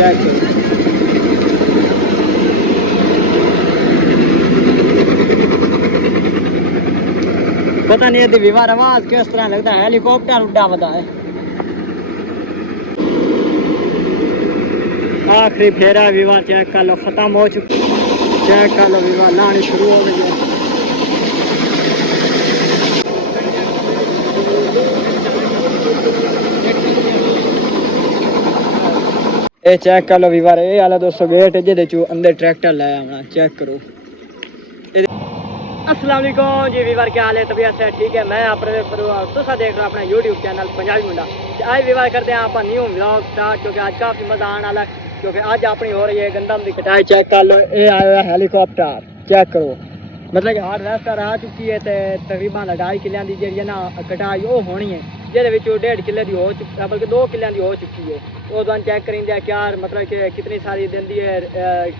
Check करो। पता नहीं यदि विवार आवाज किस तरह लगता है, हेलीकॉप्टर उड़ा वदा है। आखिरी फेरा विवाह चेक कर लो, खत्म हो चुका। चेक कर लो विवाह लानी शुरू हो गई है। ये चेक कर लो विवार, ये वाला दोस्तों गेट है जिहदे चो अंदर ट्रैक्टर लाया होना, चेक करो। अस्सलाम वालेकुम जी विवार, क्या हाल है? तबीयत से ठीक है? मैं अपने तुसा देख रहा अपना यूट्यूब चैनल पंजाबी मुंडा। आज विवार करते हैं आप न्यू व्लॉग स्टार्ट, क्योंकि आज काफ़ी मज़ा आने वाला है, क्योंकि आज अपनी हो रही है गंदम की कटाई। चेक कर लो, ये आया हेलीकॉप्टर, चेक करो। मतलब कि हार्ड रेस्टर आ चुकी है, तो तकरीबन 2.5 किलियां की जी ना कटाई वो होनी है, जिहदे 1.5 किले की हो चुकी, बल्कि 2 किलियां की हो चुकी है। वो तुम चेक करेंगे क्या मतलब कि कितनी सारी देंदी है,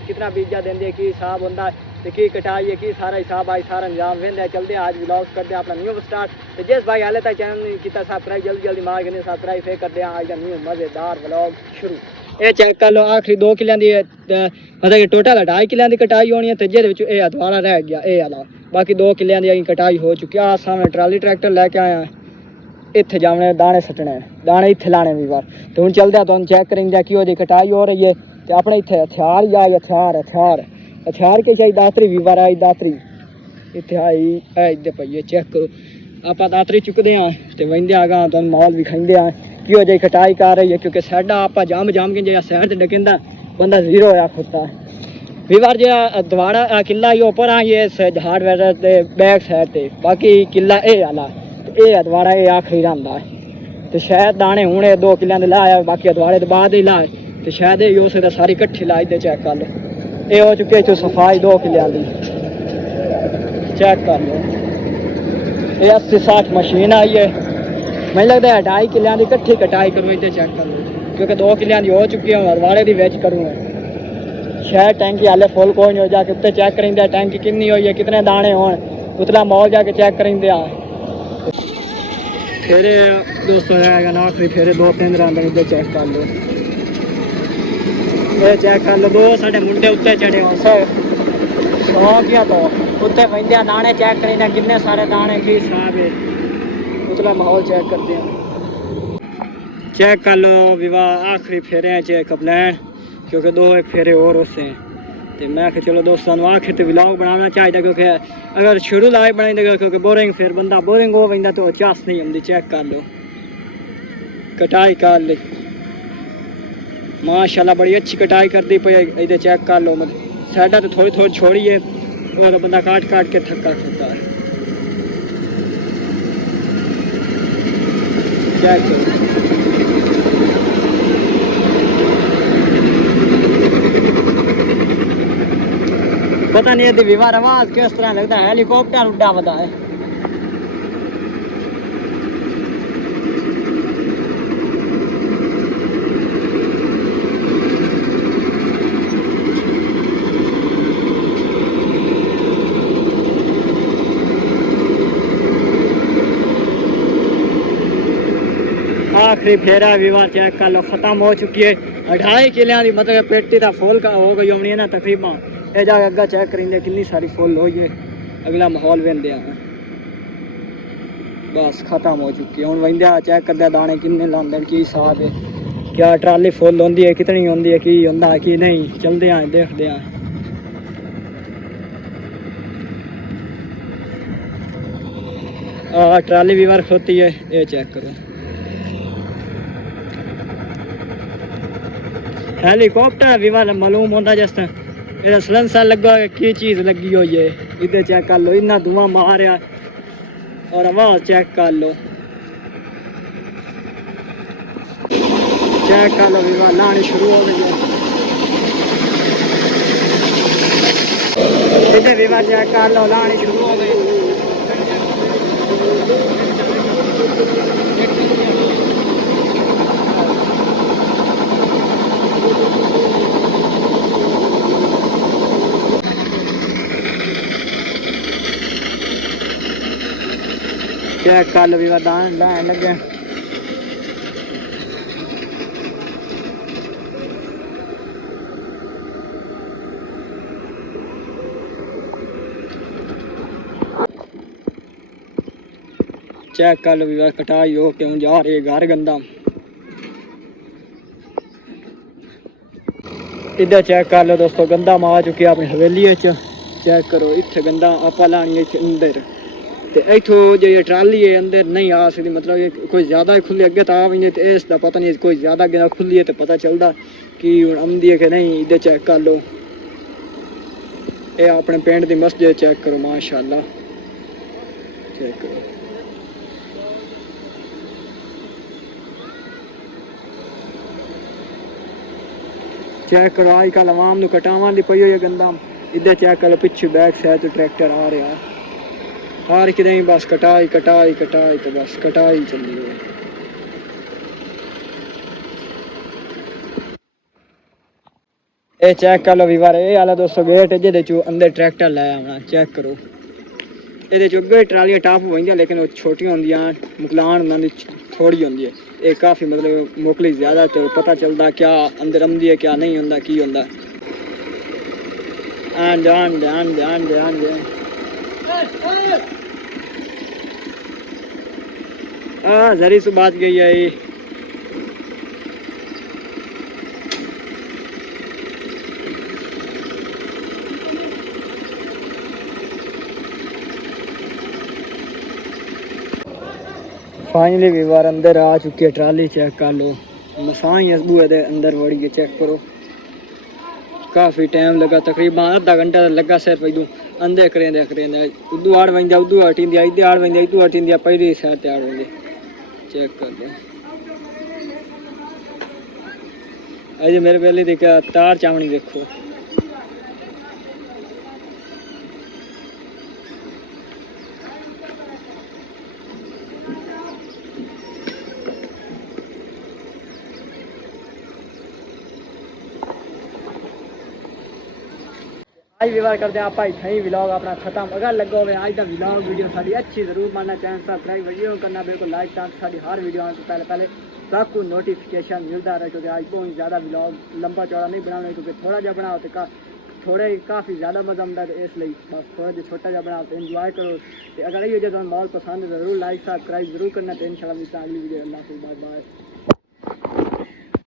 कितना बीजा देंदी है, की हिसाब होंदा है, तो की कटाई है, की सारा हिसाब आज सारा निजाम वेंदा चलते आज व्लॉग करते हैं अपना न्यू स्टार्ट। तो जिस भाई हाले तक चैनल नहीं किया सब्सक्राइब जल्दी जल्दी मार के सब्सक्राइब फिर करते हैं आज का न्यू मज़ेदार व्लॉग शुरू। ये चेक कर लो, आखिरी 2 किलियां की मतलब कि टोटल 2.5 किलियां की कटाई होनी है, तो जिहदे दोबारा रह गया ये वाला, बाकी 2 किलियां की कटाई हो चुकी है। सामने ट्राली ट्रैक्टर लैके आया, इत्थे जाने दाने सट्टने, दाने इत्थे लाने भी बार। तो हूँ चलते तुम चेक करेंगे कि वो कटाई हो रही है। तो अपने इत्थे हथियार ही आए, हथियार के चाहिए दातरी भी बार आई, दातरी इत्थे आई इधर पई, चेक करो। आप दातरी चुकते हैं तो वही आगा तुम माल भी खाते हैं कि वो कटाई कर रही है, क्योंकि साडा आप जाम के जो सैड से डकेंदा बंदा जीरो होया खुदता है। विवार जो दवाड़ा किला उपर आ ये हार्डवेयर के बैक साइड से, बाकी किला ये आला, तो ये दवाड़ा ये आखिरी रहा है। तो शायद दाने हूँ 2 किलियां लाया, बाकी दवाड़े तो बाद ही लाए, तो शायद ये हो सकता सारी कट्ठी लाई दे। चेक कर लो, ये हो चुकी है सफाई 2 किलियां की, चेक कर लो। ये 80-60 मशीन आई है, मैं लगता है 2.5 किलियां की कट्ठी कटाई करूँ इधर, चेक कर लो, क्योंकि 2 किलियां की हो चुकी है, दवाड़े की वेच करूँगा। शायद टैंकी हाले फुल कोई नहीं हो, जाके उत्ते चेक करेंगे टैंकी कितनी हुई है, कितने दाने हो उतला मॉल जाके चेक करेंगे। फेरे दोस्तों रहेगा ना आखिरी फेरे 2-3 रन इधर, चेक कर लो। ये चेक कर लो, 2 साढ़े मुंडे उत्ते चढ़े हो सर 100 गया, तो उत्ते बंदे दाने चेक करेंगे कितने सारे दाने की हिसाब है, उतला माहौल चेक करते हैं। चेक कर लो विवाह आखिरी फेरे हैं चेक कपलैन, क्योंकि 2 फेरे और उससे हैं। तो मैं चलो दोस्तों आखिर तो व्लॉग बनाना चाहिए, क्योंकि अगर शुरू लाइव बनाएंगे क्योंकि बोरिंग फिर बंदा बोरिंग हो बंदा तो चास नहीं आती। चेक कर लो, कटाई कर ली माशाल्लाह, बड़ी अच्छी कटाई करती पे इधर, चेक कर लो। मतलब साइडा तो थोड़ी थोड़ी छोड़ी है, वो तो बंदा काट काट के थका थका है। चेक करो, पता नहीं यदि विवार आवाज किस तरह लगता है, हेलीकॉप्टर उड़ा वदा है। आखिरी फेरा विवाह चेक कर लो, खत्म हो चुकी है। 2.5 किलियां की मतलब पेटी तो फुल का हो गई होनी है ना तकरीबन। ये जाके अगर चेक करेंगे कितनी सारी फुल हो है, अगला माहौल वेंदे बस खत्म हो चुकी है। हूँ वह चेक करते दाने किन्ने लाते की हिसाब है, क्या ट्राली फुल होंगी है, कितनी होंगी है, की होंदा कि नहीं, चलते हैं देखते हैं। ट्राली भी वर्क होती है, ये चेक करो। हेलीकॉप्टर भी वाला मालूम होता जिस तरह सलेंसर लगा की चीज़ लगी हुई है, इधर चेक कर लो, इतना धुआं मार और आवाज़ चेक कर लो। चेक कर लो विवाह लानी शुरू हो गई है, इधर विवाह चेक कर लो लानी शुरू हो गई। चेक कर लो विवाह दान लाइन लगे। चेक कर लो वीवर, कटाई हो क्यों जा रही है घर गंदा। इधर चेक कर लो दोस्तों, गंदा आ चुकी है अपनी हवेली चेक करो। इतने गंदा आप लानी है अंदर, तो इतों जो ये ट्राली है अंदर नहीं आ सकती, मतलब ये कोई ज़्यादा ही खुली अगे तो आ भी नहीं, तो इसका पता नहीं कोई ज़्यादा अगे खुली है तो पता चलता कि हूँ आँदी है कि नहीं। इधर चेक कर लो, ये अपने पिंड की मस्जिद चेक करो माशाअल्लाह, चेक करो। चेक करो आजकल आवाम को कटावान की पई हुई है गंदा। इधर चेक करो पिछू बैक साइड तो ट्रैक्टर आ रहा हर कि नहीं, बस कटाई कटाई कटाई, तो बस कटाई चली है। ये चेक कर लो वीवर, ये वाला दोस्तों गेट जिहदे चो अंदर ट्रैक्टर लाया होना, चेक करो। ये अगे ट्रालियां टफ हो जाए लेकिन वो छोटियां होंदियां, मुकलान उन्होंने थोड़ी होंदी है। ये काफ़ी मतलब मुकली ज़्यादा, तो पता चलता क्या अंदर आँदी है क्या नहीं होंदा की होंदा। आन जान ध्यान ध्यान ध्यान ध्यान जरी से बात गई है ये। फाइनली वीवर अंदर आ चुकी है ट्राली, चेक कर लो। मसाई बूहे दे अंदर वड़ी है, चेक करो। काफ़ी टाइम लगा, तकरीबन आधा घंटा लगा सिर्फ इदू अंदर करेंदे करेंदे। उदू आड़ वंदा उदू हटींदी, इधे आड़ वंदा इदू हटींदी, पहली साइड ते आड़ वंदे। चेक कर लो अजे मेरे पहले देखा तार चावनी देखो। आज विवाह करते हैं आप इतना ही व्लॉग अपना खत्म। अगर लगा हो आज का व्लॉग वीडियो साड़ी अच्छी जरूर मानना, चैनल सब्सक्राइब वीडियो करना बिल्कुल लाइक टाइम साड़ी हर वीडियो आने से पहले सबको नोटिफिकेशन मिलता रहे, क्योंकि आज बहुत ज़्यादा व्लॉग लंबा चौड़ा नहीं बनाना, क्योंकि थोड़ा जहा बनाओ तो थोड़े काफ़ी ज़्यादा मजा आता है, इसलिए बस थोड़ा जो छोटा जहा बनाओ तो इन्जॉय करो। तो अगर ये जो माहौल पसंद है ज़रूर लाइक सब्सक्राइब जरूर करना। तो इंशाल्लाह मिलता है अगली वीडियो। अल्लाह हाफ़िज़, बाय बाय।